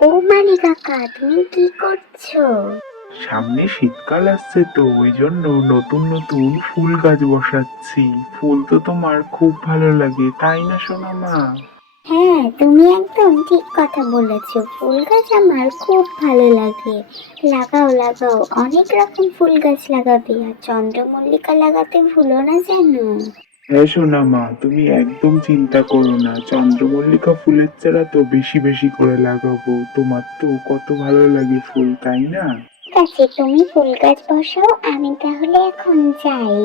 ও মালি কাকা, তুমি কি করছো? সামনে শীতকাল আসছে তো ওই জন্য নতুন নতুন ফুল গাছ বসাচ্ছি। ফুল তো তোমার খুব ভালো লাগে তাই না সোনা মা? হ্যাঁ, তুমি একদম ঠিক কথা বলেছো, ফুল গাছ আমার খুব ভালো লাগে। লাগাও লাগাও, অনেক রকম ফুল গাছ লাগাবে, আর চন্দ্রমল্লিকা লাগাতে ভুলো না যেন। হ্যাঁ সোনা মা, তুমি একদম চিন্তা করো না, চন্দ্রমল্লিকা ফুলের চারা তো বেশি বেশি করে লাগাবো। তোমার তো কত ভালো লাগে ফুল তাই না? ঠিক আছে, তুমি ফুল গাছ বসাও, আমি তাহলে এখন যাই।